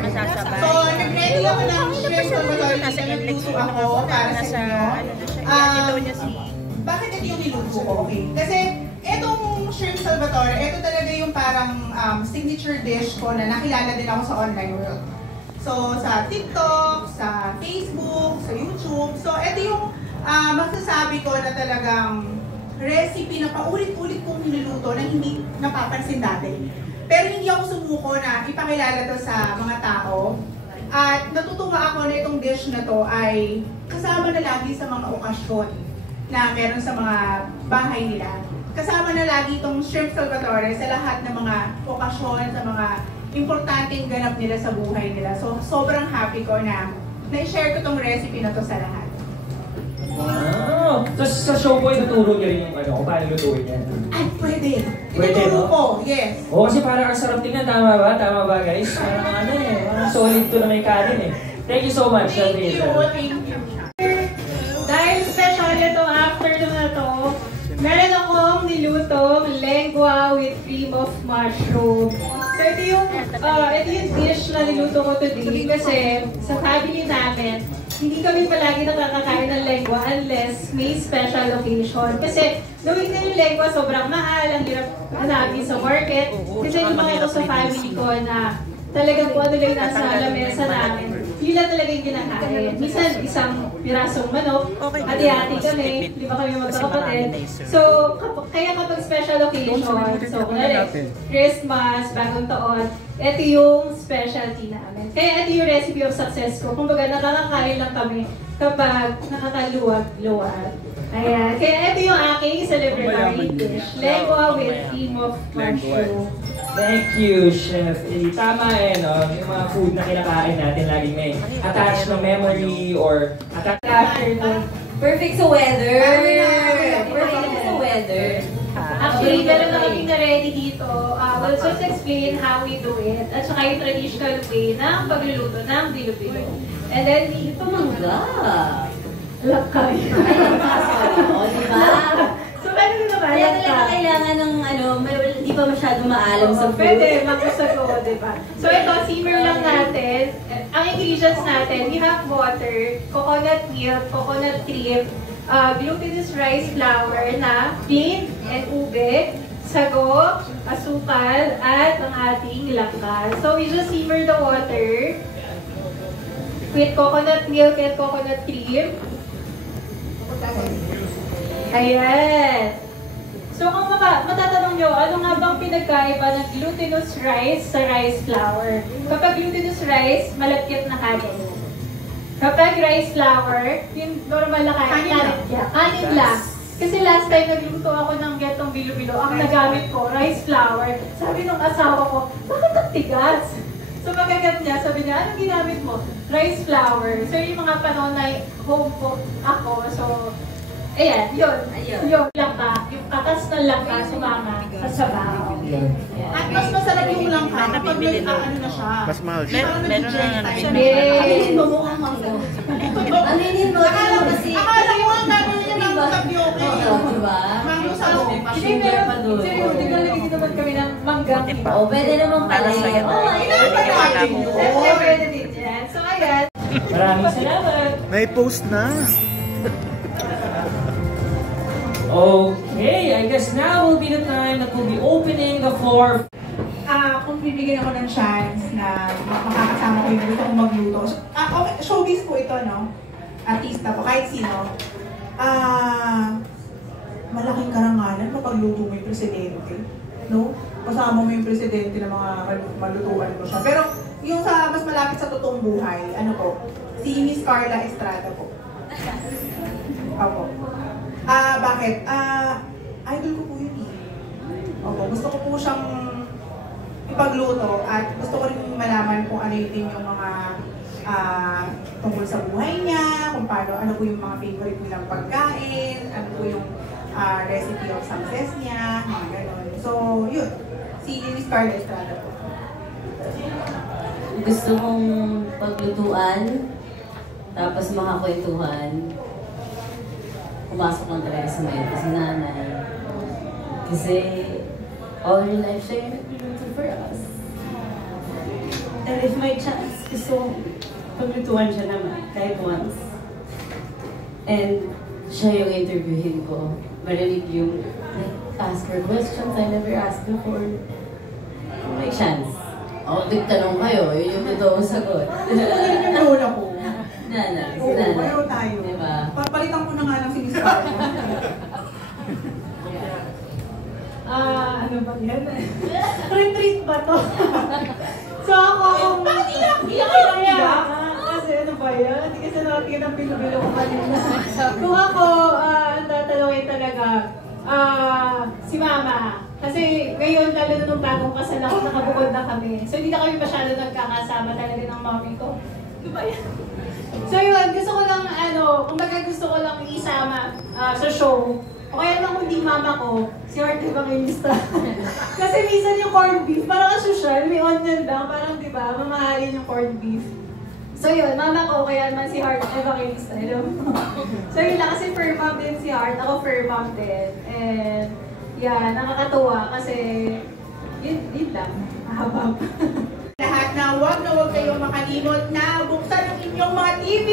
Salvatore. So, nag-ready ako ng shrimp Salvatore. Nagluto ako para sa inyo. Bakit ito yung niluto ko? Okay. Kasi, itong shrimp Salvatore, ito talaga yung parang signature dish ko na nakilala din ako sa online world. So, sa TikTok, sa Facebook, sa YouTube. So, ito yung masasabi ko na talagang recipe na paulit-ulit kong niluluto na hindi napapansin dati. Pero hindi ako sumuko na ipakilala to sa mga tao. At natutuwa ako na itong dish na to ay kasama na lagi sa mga okasyon na meron sa mga bahay nila. Kasama na lagi itong shrimp Salvatore sa lahat ng mga okasyon, sa mga importanteng ganap nila sa buhay nila. So, sobrang happy ko na na-share ko itong recipe na to sa lahat. Wow! So, sa show ko, ituturo niya rin yung kung paano lutuin yan. Ay, pwede. Pwede, Ituturo no? ko, yes. Oo, kasi parang ang sarap tingnan. Tama ba? Tama ba, guys? Parang parang solid to na may kanin eh. Thank you so much. Thank you. Thank you. Dahil special ito afternoon na to, meron akong nilutong lengua with cream of mushroom. So ito yung dish na niluto ko today kasi sa family namin, hindi kami palagi nakakakain ng lengua unless may special occasion. Kasi knowing na yung lengua sobrang mahal, ang hirap hanapin sa market. Kasi yung mga ito sa family ko na talagang kung ano lang nasa lamesa namin, yun lang talaga yung kinakain. Minsan isang pirasong manok, hati-hati kami, di ba kami magkakapatid. So, kaya kapag special occasion, so kunwari, Christmas, bagong taon, ito yung specialty namin. Kaya ito yung recipe of success ko. Kumbaga, nakakakain lang kami kapag nakakaluwag-luwag. Ayan. Kaya ito yung aking celebratory dish. Lengua with cream of mushroom. Thank you, Chef. Tama no? Yung mga food na kinakain natin laging may attached na memory or attached afternoon. Perfect sa weather! Perfect sa weather. Actually, meron na kaming na-ready dito. We'll just explain how we do it. At saka yung traditional way ng pagluluto ng bilo-bilo. And then, Ito mangga! lakay. O, diba? So, ano na ba? Kaya talaga kailangan ng hindi pa masyado maalam sa food. Pwede, magkasago, diba? So, ito, simmer lang natin. Ang ingredients natin, we have water, coconut milk, coconut cream, glutinous rice flour na plain and ube, sago, asukal, at ang ating langka. So, we just simmer the water with coconut milk and coconut cream. Ayan. So kung matatanong nyo, ano nga bang pinagkaiba ng glutinous rice sa rice flour? Kapag glutinous rice, malagkit na kanin. Kapag rice flour, yung normal na kanin lang. Kasi last time nagluto ako ng getong bilo-bilo, ang nagamit ko, rice flour. Sabi nung asawa ko, bakit ang tigas? So magagat niya, sabi niya, anong ginamit mo? Rice flour. So yung mga panahon na home cook ako, so ayan, yun. Yung langka, yung katas ng langka sumama sa sabaw. At mas masarap yung langka kapag may ano na siya. Mas mahal siya. Meron na Aminin mo mukhang mangga. Aminin mo, Akala kasi... ko ang gano'n niya ng tapioke. Oo, diba? Mango sa Hindi, pero seryoso, naglalagay naman kami ng manggang. Oo, pwede naman pala. Oo, Siyempre pwede din yan. So, ayan. Maraming salamat! May post na! Okay, I guess now will be the time that we'll be opening the floor. Kung bibigyan ako ng chance na makakasama ko yung gusto kong magluto. Okay, showbiz po ito, no? Artista po, kahit sino. Malaking karangalan mapagluto mo yung presidente. No? Kasama mo yung presidente ng mga malutuan ko siya. Pero yung sa mas malapit sa totoong buhay, ano po? Si Miss Carla Estrada po. Opo. Bakit? Idol ko po yun eh. Opo, gusto ko po siyang ipagluto at gusto ko rin malaman kung ano din yung mga tungkol sa buhay niya, kung paano, ano po yung mga favorite nilang pagkain, ano po yung recipe of success niya, mga ganon. So, yun. Si Miss Carla Estrada po. Gusto mong paglutuan, tapos makakwentuhan, pumasok lang talaga sa mente si nanay. Kasi all your life siya yung nagluluto for us. if may chance, gusto paglutuan siya naman, kahit once. And siya yung interviewin ko. Marinig yung, like, ask her questions I never asked before. May chance. Tigtanong kayo, yun yung totoong sagot. Ano yung lola ko? Nana. Oo, pareho tayo. Diba? Papalitan ko na nga lang si Miss Carla. Ano ba yan? Retreat ba to? So ako, Bakit iyak? Kasi ano ba yan? Hindi kasi natin ang bilo-bilo ko kanina. Kung ako, ang tatanungin talaga, si Mama. Kasi ngayon, lalo na nung bagong kasal ako, nakabukod na kami. So hindi na kami masyado nagkakasama talaga ng mami ko. Ano ba yan? So yun, gusto ko lang, kumbaga gusto ko lang isama sa show. O kaya naman kung di mama ko, si Heart Evangelista. Kasi minsan yung corned beef, parang social, may onion lang, parang di ba, mamahalin yung corned beef. So yun, mama ko, kaya naman si Heart Evangelista. So yun lang, kasi fur mom din si Heart, ako fur mom din. And yeah, nakakatuwa kasi yun lang, mahaba. Lahat na huwag kayong makalimot na buksan ang inyong mga TV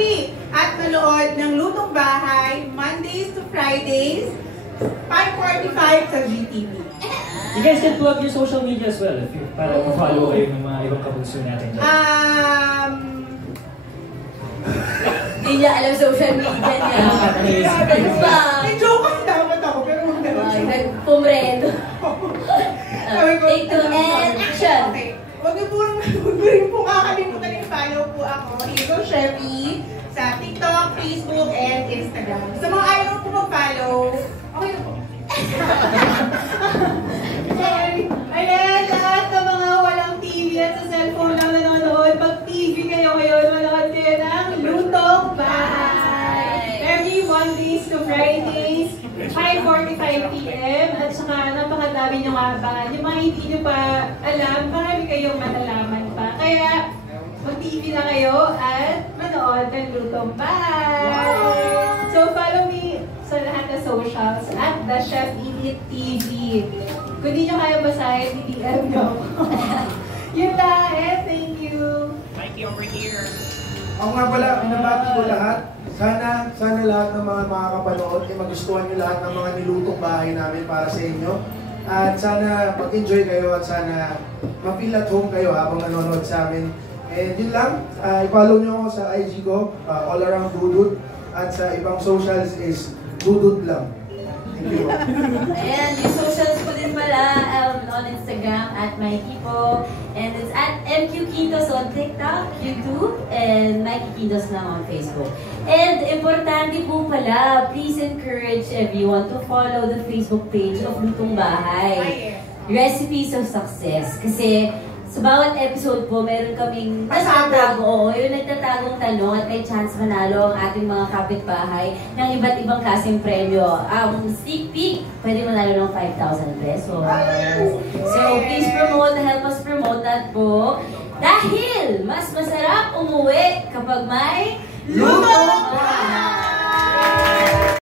at manood ng Lutong Bahay, Mondays to Fridays, 5:45 sa GTV. You guys can plug your social media as well para ma-follow kayo ng mga ibang kabugso natin dyan. Hindi niya alam social media niya. Ano ba? May joke kasi dapat ako, pero huwag na lang. Nagpumrendo. Take two and action! Okay. Huwag niyo rin po kakalimutan yung follow po ako, Hazel Chevy, sa TikTok, Facebook, and Instagram. Sa mga ayaw po mag-follow, okay na po. Ayan, lahat ng mga walang TV at sa cellphone lang nanonood, pag TV kayo ngayon, manood kayo ng Lutong Bahay. Every Mondays to Fridays, 5:45 PM. At saka napakadami niyong abangan. Yung mga hindi niyo pa alam, marami kayong malalaman pa. Kaya mag-TV na kayo at manood ng Lutong Bahay. So follow me sa lahat ng socials at The Chef Edith TV. Kung di nyo kaya basahin, DDM nyo. Yun na, thank you. Mikey over here. Ako nga pala, pinabati ko lahat. Sana lahat ng mga makakapanood ay magustuhan nyo lahat ng mga nilutong bahay namin para sa inyo. At sana mag-enjoy kayo at sana ma-feel at home kayo habang nanonood sa amin. And yun lang, i-follow nyo ako sa IG ko, all around Dudut. At sa ibang socials is Dudut lang. Thank you. Ayan, yung socials ko din pala on Instagram at Mikey po. And it's at MQ Quintos on TikTok, YouTube, and Mikey Quintos lang on Facebook. And importante po pala, please encourage everyone to follow the Facebook page of Lutong Bahay. Recipes of Success. Kasi sa bawat episode po, meron kaming nagtatagong tanong at may chance manalo ang ating mga kapitbahay ng iba't ibang klaseng premyo. Sneak peek, pwede manalo ng 5,000 pesos. So, please help us promote that po. Dahil mas masarap umuwi kapag may Lutong Bahay!